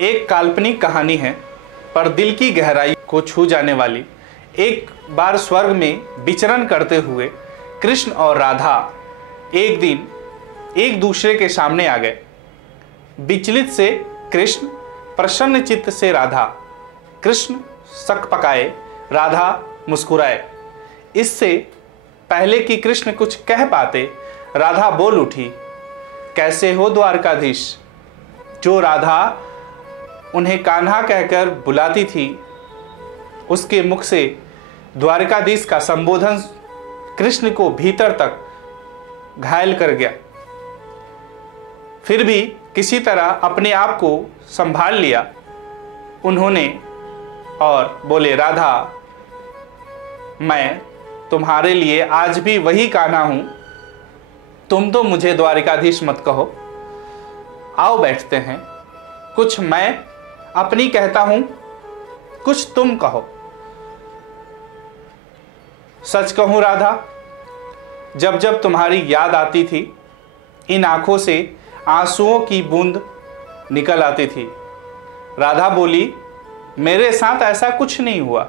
एक काल्पनिक कहानी है, पर दिल की गहराई को छू जाने वाली। एक बार स्वर्ग में विचरण करते हुए कृष्ण और राधा एक दिन एक दूसरे के सामने आ गए। विचलित से कृष्ण, प्रसन्न चित्त से राधा। कृष्ण सकपकाए, राधा मुस्कुराए। इससे पहले कि कृष्ण कुछ कह पाते, राधा बोल उठी, कैसे हो द्वारकाधीश। जो राधा उन्हें कान्हा कहकर बुलाती थी, उसके मुख से द्वारकाधीश का संबोधन कृष्ण को भीतर तक घायल कर गया। फिर भी किसी तरह अपने आप को संभाल लिया उन्होंने और बोले, राधा, मैं तुम्हारे लिए आज भी वही कान्हा हूं। तुम तो मुझे द्वारकाधीश मत कहो। आओ बैठते हैं। कुछ मैं अपनी कहता हूं, कुछ तुम कहो। सच कहूं राधा, जब जब तुम्हारी याद आती थी, इन आंखों से आंसुओं की बूंद निकल आती थी। राधा बोली, मेरे साथ ऐसा कुछ नहीं हुआ।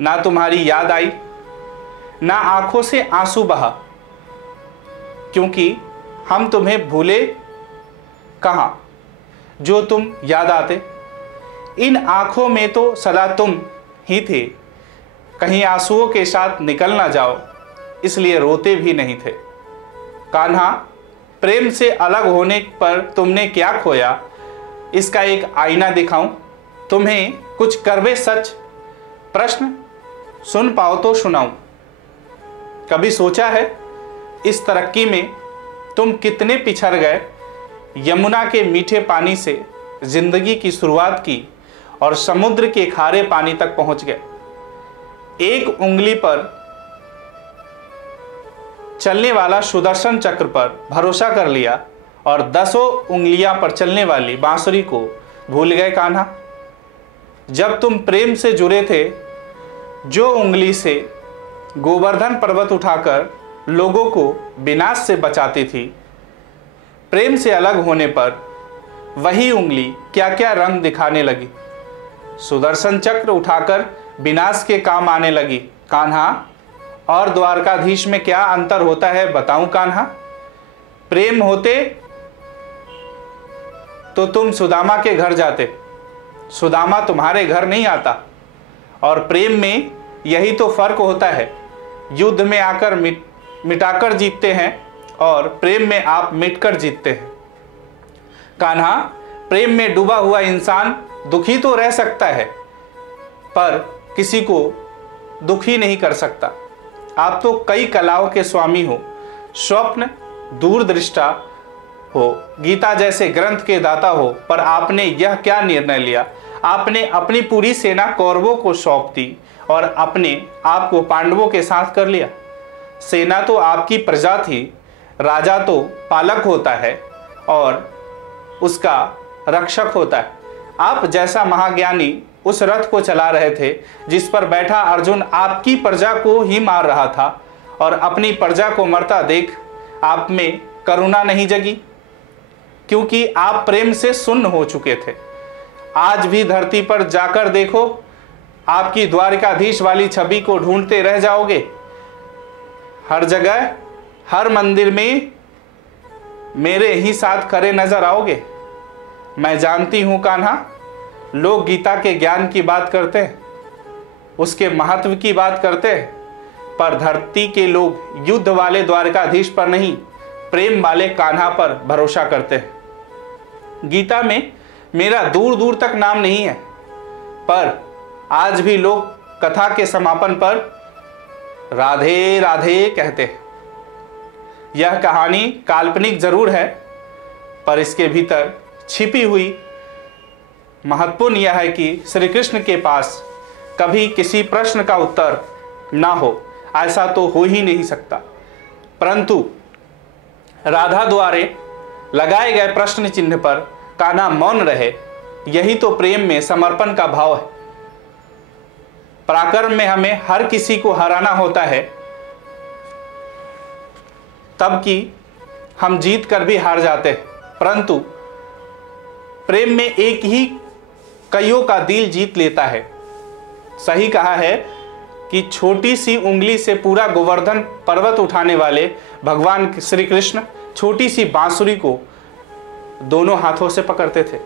ना तुम्हारी याद आई, ना आंखों से आंसू बहा, क्योंकि हम तुम्हें भूले कहां, जो तुम याद आते। इन आंखों में तो सदा तुम ही थे, कहीं आंसुओं के साथ निकल ना जाओ, इसलिए रोते भी नहीं थे। कान्हा, प्रेम से अलग होने पर तुमने क्या खोया, इसका एक आईना दिखाऊं तुम्हें, कुछ करवे सच प्रश्न सुन पाओ तो सुनाऊं। कभी सोचा है इस तरक्की में तुम कितने पिछड़ गए। यमुना के मीठे पानी से जिंदगी की शुरुआत की और समुद्र के खारे पानी तक पहुंच गए। एक उंगली पर चलने वाला सुदर्शन चक्र पर भरोसा कर लिया और 10 उंगलियां पर चलने वाली बांसुरी को भूल गए कान्हा। जब तुम प्रेम से जुड़े थे, जो उंगली से गोवर्धन पर्वत उठाकर लोगों को विनाश से बचाती थी, प्रेम से अलग होने पर वही उंगली क्या क्या रंग दिखाने लगी। सुदर्शन चक्र उठाकर विनाश के काम आने लगी। कान्हा, और द्वारकाधीश में क्या अंतर होता है बताऊं कान्हा। प्रेम होते तो तुम सुदामा के घर जाते, सुदामा तुम्हारे घर नहीं आता। और प्रेम में यही तो फर्क होता है। युद्ध में आकर मिटाकर जीतते हैं और प्रेम में आप मिटकर जीतते हैं। कान्हा, प्रेम में डूबा हुआ इंसान दुखी तो रह सकता है, पर किसी को दुखी नहीं कर सकता। आप तो कई कलाओं के स्वामी हो, स्वप्न दूरदृष्टा हो, गीता जैसे ग्रंथ के दाता हो, पर आपने यह क्या निर्णय लिया। आपने अपनी पूरी सेना कौरवों को सौंप दी और अपने आप को पांडवों के साथ कर लिया। सेना तो आपकी प्रजा थी, राजा तो पालक होता है और उसका रक्षक होता है। आप जैसा महाज्ञानी उस रथ को चला रहे थे जिस पर बैठा अर्जुन आपकी प्रजा को ही मार रहा था, और अपनी प्रजा को मरता देख आप में करुणा नहीं जगी, क्योंकि आप प्रेम से सुन्न हो चुके थे। आज भी धरती पर जाकर देखो, आपकी द्वारकाधीश वाली छवि को ढूंढते रह जाओगे। हर जगह, हर मंदिर में मेरे ही साथ खड़े नजर आओगे। मैं जानती हूं कान्हा, लोग गीता के ज्ञान की बात करते हैं, उसके महत्व की बात करते हैं, पर धरती के लोग युद्ध वाले द्वारकाधीश पर नहीं, प्रेम वाले कान्हा पर भरोसा करते हैं। गीता में मेरा दूर दूर तक नाम नहीं है, पर आज भी लोग कथा के समापन पर राधे राधे कहते हैं। यह कहानी काल्पनिक जरूर है, पर इसके भीतर छिपी हुई महत्वपूर्ण यह है कि श्री कृष्ण के पास कभी किसी प्रश्न का उत्तर ना हो, ऐसा तो हो ही नहीं सकता। परंतु राधा द्वारे लगाए गए प्रश्न चिन्ह पर कान्हा मौन रहे, यही तो प्रेम में समर्पण का भाव है। पराक्रम में हमें हर किसी को हराना होता है, तब कि हम जीत कर भी हार जाते हैं, परंतु प्रेम में एक ही कईयों का दिल जीत लेता है। सही कहा है कि छोटी सी उंगली से पूरा गोवर्धन पर्वत उठाने वाले भगवान श्री कृष्ण छोटी सी बांसुरी को दोनों हाथों से पकड़ते थे।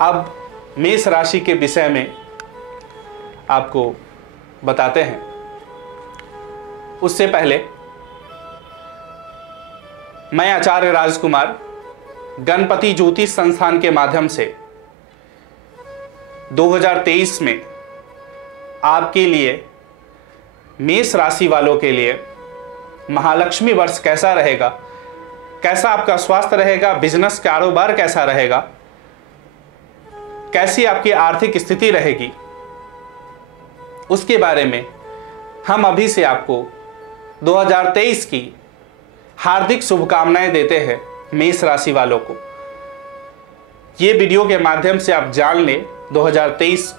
अब मेष राशि के विषय में आपको बताते हैं। उससे पहले मैं आचार्य राजकुमार गणपति ज्योतिष संस्थान के माध्यम से 2023 में आपके लिए मेष राशि वालों के लिए महालक्ष्मी वर्ष कैसा रहेगा, कैसा आपका स्वास्थ्य रहेगा, बिजनेस कारोबार कैसा रहेगा, कैसी आपकी आर्थिक स्थिति रहेगी, उसके बारे में हम अभी से आपको 2023 की हार्दिक शुभकामनाएं देते हैं। मेष राशि वालों को ये वीडियो के माध्यम से आप जान लें 2023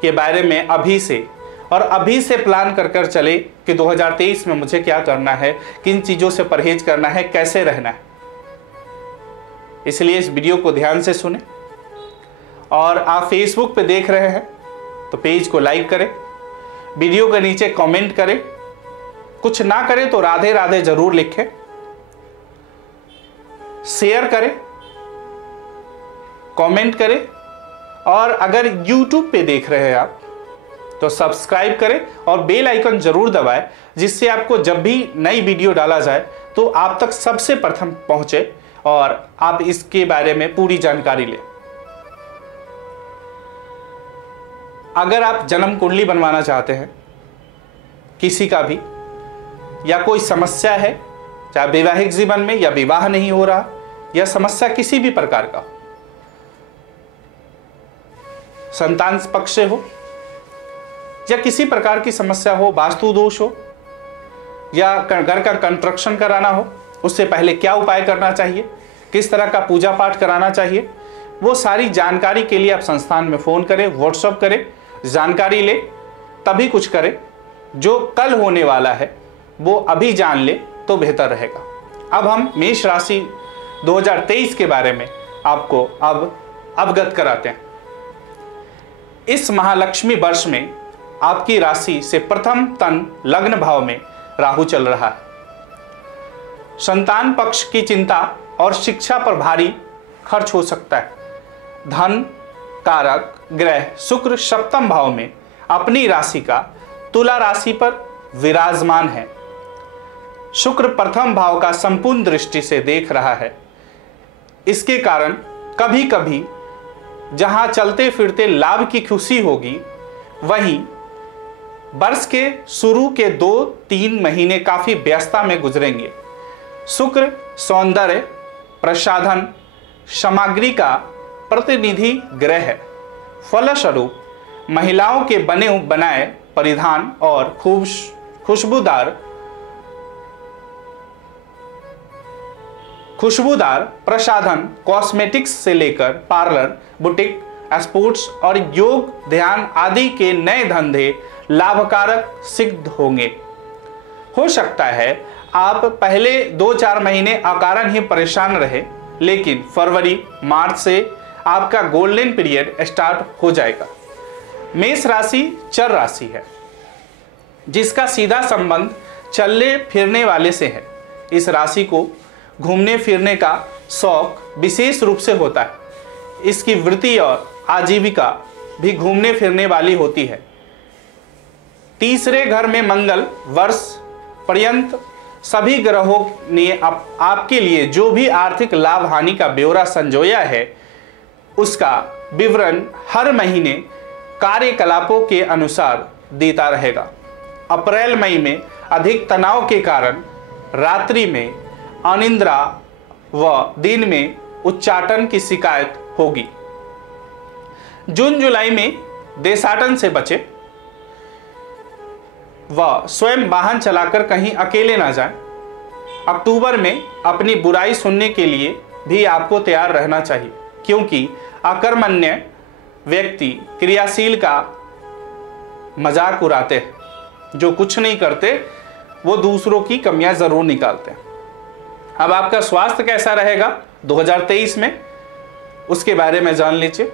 के बारे में अभी से, और अभी से प्लान कर चले कि 2023 में मुझे क्या करना है, किन चीज़ों से परहेज करना है, कैसे रहना है। इसलिए इस वीडियो को ध्यान से सुने। और आप फेसबुक पे देख रहे हैं तो पेज को लाइक करें, वीडियो के नीचे कमेंट करें, कुछ ना करें तो राधे राधे जरूर लिखें, शेयर करें, कमेंट करें, और अगर YouTube पे देख रहे हैं आप तो सब्सक्राइब करें और बेल आइकन जरूर दबाएं, जिससे आपको जब भी नई वीडियो डाला जाए तो आप तक सबसे प्रथम पहुंचे और आप इसके बारे में पूरी जानकारी लें। अगर आप जन्म कुंडली बनवाना चाहते हैं किसी का भी, या कोई समस्या है, चाहे वैवाहिक जीवन में या विवाह नहीं हो रहा, या समस्या किसी भी प्रकार का, संतान पक्ष से हो या किसी प्रकार की समस्या हो, वास्तु दोष हो या घर का कंस्ट्रक्शन कराना हो, उससे पहले क्या उपाय करना चाहिए, किस तरह का पूजा पाठ कराना चाहिए, वो सारी जानकारी के लिए आप संस्थान में फ़ोन करें, व्हाट्सएप करें, जानकारी ले, तभी कुछ करें। जो कल होने वाला है वो अभी जान ले तो बेहतर रहेगा। अब हम मेष राशि 2023 के बारे में आपको अब अवगत कराते हैं। इस महालक्ष्मी वर्ष में आपकी राशि से प्रथम तन लग्न भाव में राहु चल रहा है। संतान पक्ष की चिंता और शिक्षा पर भारी खर्च हो सकता है। धन कारक ग्रह शुक्र सप्तम भाव में अपनी राशि का तुला राशि पर विराजमान है। शुक्र प्रथम भाव का संपूर्ण दृष्टि से देख रहा है। इसके कारण कभी कभी जहां चलते फिरते लाभ की खुशी होगी, वहीं वर्ष के शुरू के 2-3 महीने काफी व्यस्तता में गुजरेंगे। शुक्र सौंदर्य प्रसाधन सामग्री का प्रतिनिधि ग्रह है। फलस्वरूप महिलाओं के बनाए परिधान और खुशबूदार प्रसाधन, कॉस्मेटिक्स से लेकर पार्लर, बुटीक, स्पोर्ट्स और योग ध्यान आदि के नए धंधे लाभकारक सिद्ध होंगे। हो सकता है आप पहले 2-4 महीने अकारण ही परेशान रहे, लेकिन फरवरी मार्च से आपका गोल्डन पीरियड स्टार्ट हो जाएगा। मेष राशि चर राशि है, जिसका सीधा संबंध चलने फिरने वाले से है। इस राशि को घूमने फिरने का शौक विशेष रूप से होता है। इसकी वृत्ति और आजीविका भी घूमने फिरने वाली होती है। तीसरे घर में मंगल वर्ष पर्यंत सभी ग्रहों ने आपके लिए जो भी आर्थिक लाभ हानि का ब्यौरा संजोया है, उसका विवरण हर महीने कार्यकलापों के अनुसार देता रहेगा। अप्रैल मई में अधिक तनाव के कारण रात्रि में अनिद्रा व दिन में उच्चाटन की शिकायत होगी। जून जुलाई में देशाटन से बचे व स्वयं वाहन चलाकर कहीं अकेले ना जाएं। अक्टूबर में अपनी बुराई सुनने के लिए भी आपको तैयार रहना चाहिए, क्योंकि अकर्मण्य व्यक्ति क्रियाशील का मजाक उड़ाते हैं। जो कुछ नहीं करते वो दूसरों की कमियां जरूर निकालते हैं। अब आपका स्वास्थ्य कैसा रहेगा 2023 में, उसके बारे में जान लीजिए।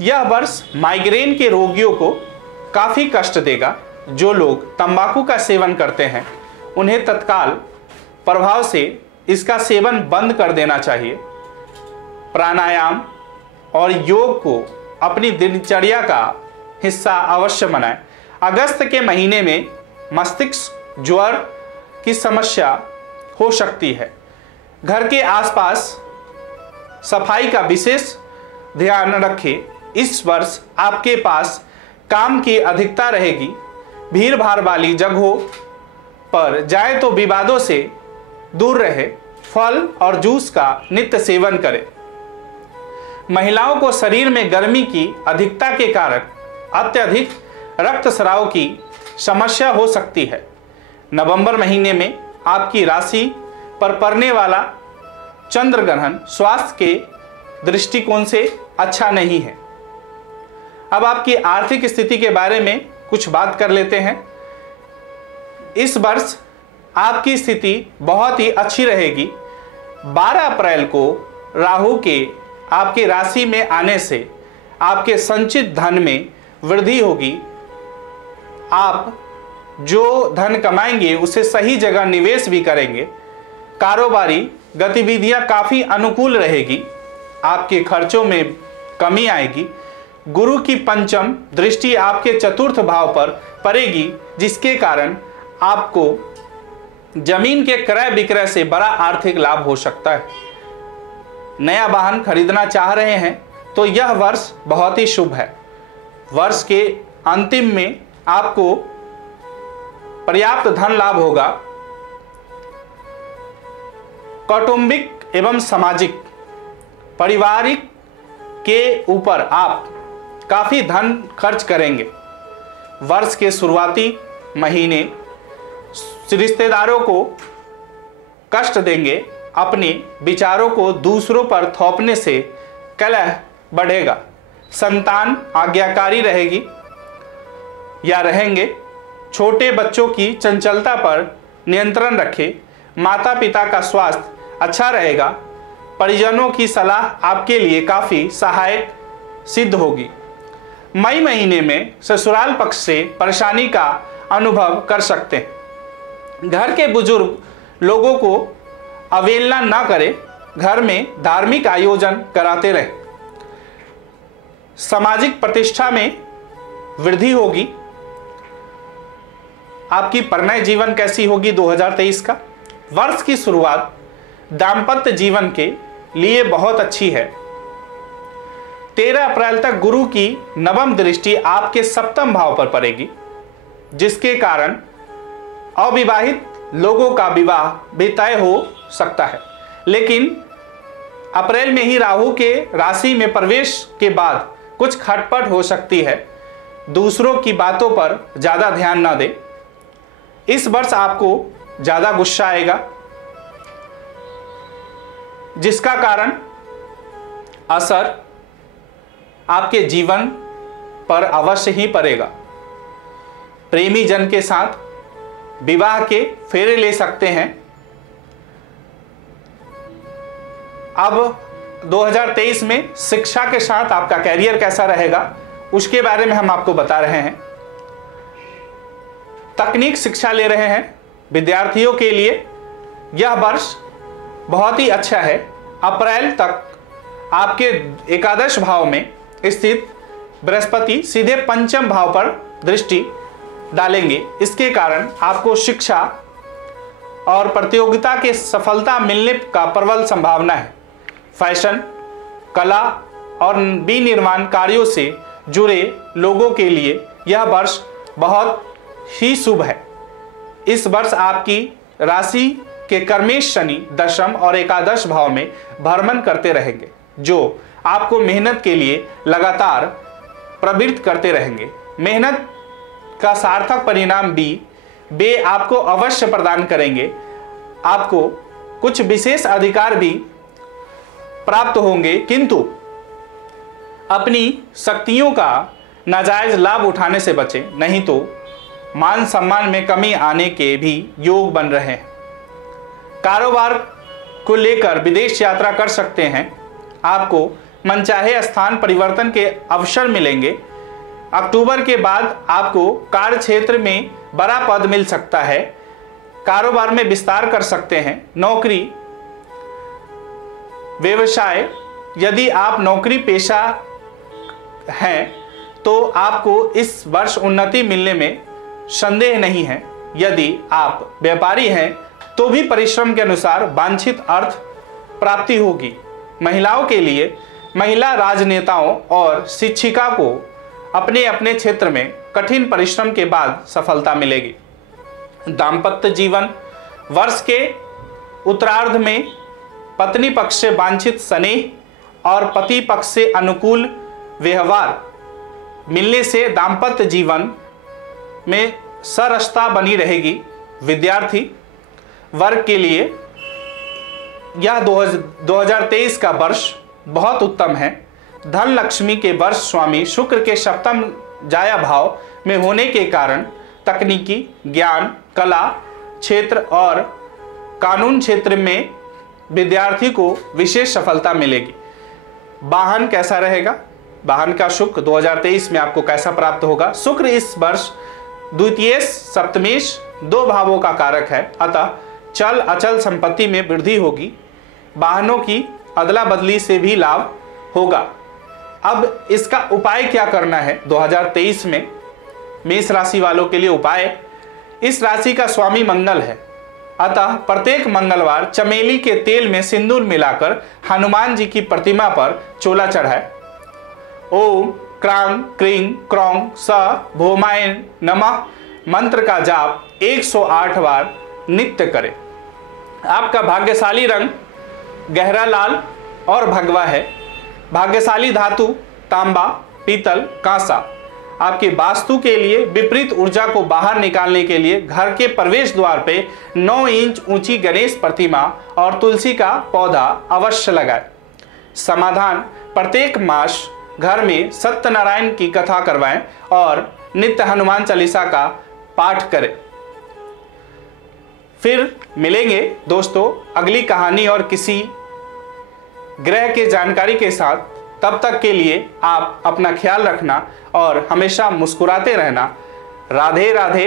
यह वर्ष माइग्रेन के रोगियों को काफ़ी कष्ट देगा। जो लोग तंबाकू का सेवन करते हैं उन्हें तत्काल प्रभाव से इसका सेवन बंद कर देना चाहिए। प्राणायाम और योग को अपनी दिनचर्या का हिस्सा अवश्य बनाएं। अगस्त के महीने में मस्तिष्क ज्वर की समस्या हो सकती है। घर के आसपास सफाई का विशेष ध्यान रखें। इस वर्ष आपके पास काम की अधिकता रहेगी। भीड़ भाड़ वाली जगहों पर जाए तो विवादों से दूर रहे। फल और जूस का नित्य सेवन करें। महिलाओं को शरीर में गर्मी की अधिकता के कारण अत्यधिक रक्तस्राव की समस्या हो सकती है। नवंबर महीने में आपकी राशि पर पड़ने वाला चंद्र ग्रहण स्वास्थ्य के दृष्टिकोण से अच्छा नहीं है। अब आपकी आर्थिक स्थिति के बारे में कुछ बात कर लेते हैं। इस वर्ष आपकी स्थिति बहुत ही अच्छी रहेगी। 12 अप्रैल को राहु के आपके राशि में आने से आपके संचित धन में वृद्धि होगी। आप जो धन कमाएंगे उसे सही जगह निवेश भी करेंगे। कारोबारी गतिविधियां काफ़ी अनुकूल रहेगी। आपके खर्चों में कमी आएगी। गुरु की पंचम दृष्टि आपके चतुर्थ भाव पर पड़ेगी, जिसके कारण आपको जमीन के क्रय विक्रय से बड़ा आर्थिक लाभ हो सकता है। नया वाहन खरीदना चाह रहे हैं तो यह वर्ष बहुत ही शुभ है। वर्ष के अंतिम में आपको पर्याप्त धन लाभ होगा। कौटुंबिक एवं सामाजिक पारिवारिक के ऊपर आप काफ़ी धन खर्च करेंगे। वर्ष के शुरुआती महीने रिश्तेदारों को कष्ट देंगे। अपने विचारों को दूसरों पर थोपने से कलह बढ़ेगा। संतान आज्ञाकारी रहेगी या रहेंगे। छोटे बच्चों की चंचलता पर नियंत्रण रखें। माता पिता का स्वास्थ्य अच्छा रहेगा। परिजनों की सलाह आपके लिए काफ़ी सहायक सिद्ध होगी। मई महीने में ससुराल पक्ष से परेशानी का अनुभव कर सकते हैं। घर के बुजुर्ग लोगों को अवहेलना न करें। घर में धार्मिक आयोजन कराते रहें। सामाजिक प्रतिष्ठा में वृद्धि होगी। आपकी परिणय जीवन कैसी होगी 2023 का? वर्ष की शुरुआत दाम्पत्य जीवन के लिए बहुत अच्छी है। 13 अप्रैल तक गुरु की नवम दृष्टि आपके सप्तम भाव पर पड़ेगी, जिसके कारण अविवाहित लोगों का विवाह भी तय हो सकता है। लेकिन अप्रैल में ही राहु के राशि में प्रवेश के बाद कुछ खटपट हो सकती है। दूसरों की बातों पर ज़्यादा ध्यान ना दें। इस वर्ष आपको ज़्यादा गुस्सा आएगा, जिसका कारण असर आपके जीवन पर अवश्य ही पड़ेगा। प्रेमी जन के साथ विवाह के फेरे ले सकते हैं। अब 2023 में शिक्षा के साथ आपका कैरियर कैसा रहेगा उसके बारे में हम आपको बता रहे हैं। तकनीक शिक्षा ले रहे हैं विद्यार्थियों के लिए यह वर्ष बहुत ही अच्छा है। अप्रैल तक आपके एकादश भाव में स्थित बृहस्पति सीधे पंचम भाव पर दृष्टि डालेंगे। इसके कारण आपको शिक्षा और प्रतियोगिता के सफलता मिलने का प्रबल संभावना है। फैशन, कला और विनिर्माण कार्यों से जुड़े लोगों के लिए यह वर्ष बहुत ही शुभ है। इस वर्ष आपकी राशि के कर्मेश शनि दशम और एकादश भाव में भ्रमण करते रहेंगे, जो आपको मेहनत के लिए लगातार प्रवृत्त करते रहेंगे। मेहनत का सार्थक परिणाम भी वे आपको अवश्य प्रदान करेंगे। आपको कुछ विशेष अधिकार भी प्राप्त होंगे, किंतु अपनी शक्तियों का नाजायज लाभ उठाने से बचें, नहीं तो मान सम्मान में कमी आने के भी योग बन रहे हैं। कारोबार को लेकर विदेश यात्रा कर सकते हैं। आपको मनचाहे स्थान परिवर्तन के अवसर मिलेंगे। अक्टूबर के बाद आपको कार्य क्षेत्र में बड़ा पद मिल सकता है। कारोबार में विस्तार कर सकते हैं। नौकरी, व्यवसाय, यदि आप नौकरी पेशा हैं तो आपको इस वर्ष उन्नति मिलने में संदेह नहीं है। यदि आप व्यापारी हैं तो भी परिश्रम के अनुसार वांछित अर्थ प्राप्ति होगी। महिलाओं के लिए महिला राजनेताओं और शिक्षिका को अपने अपने क्षेत्र में कठिन परिश्रम के बाद सफलता मिलेगी। दाम्पत्य जीवन, वर्ष के उत्तरार्ध में पत्नी पक्ष से वांछित स्नेह और पति पक्ष से अनुकूल व्यवहार मिलने से दाम्पत्य जीवन में सरसता बनी रहेगी। विद्यार्थी वर्ग के लिए यह 2023 का वर्ष बहुत उत्तम है। धन लक्ष्मी के वर्ष स्वामी शुक्र के सप्तम जाया भाव में होने के कारण तकनीकी, ज्ञान, कला क्षेत्र और कानून क्षेत्र में विद्यार्थी को विशेष सफलता मिलेगी। वाहन कैसा रहेगा? वाहन का शुक्र 2023 में आपको कैसा प्राप्त होगा? शुक्र इस वर्ष द्वितीय सप्तमेश 2 भावों का कारक है, अतः चल अचल संपत्ति में वृद्धि होगी। वाहनों की अदला बदली से भी लाभ होगा। अब इसका उपाय क्या करना है 2023 में? मेष राशि वालों के लिए उपाय, इस राशि का स्वामी मंगल है, अतः प्रत्येक मंगलवार चमेली के तेल में सिंदूर मिलाकर हनुमान जी की प्रतिमा पर चोला चढ़ाए। ओम क्रांग क्रीं क्रौं स भौमाय नमः मंत्र का जाप 108 बार नित्य करें। आपका भाग्यशाली रंग गहरा लाल और भगवा है। भाग्यशाली धातु तांबा, पीतल, कांसा। आपकी वास्तु के लिए विपरीत ऊर्जा को बाहर निकालने के लिए घर के प्रवेश द्वार पे 9 इंच ऊंची गणेश प्रतिमा और तुलसी का पौधा अवश्य लगाएं। समाधान, प्रत्येक मास घर में सत्यनारायण की कथा करवाएं और नित्य हनुमान चालीसा का पाठ करें। फिर मिलेंगे दोस्तों अगली कहानी और किसी ग्रह के जानकारी के साथ। तब तक के लिए आप अपना ख्याल रखना और हमेशा मुस्कुराते रहना। राधे राधे।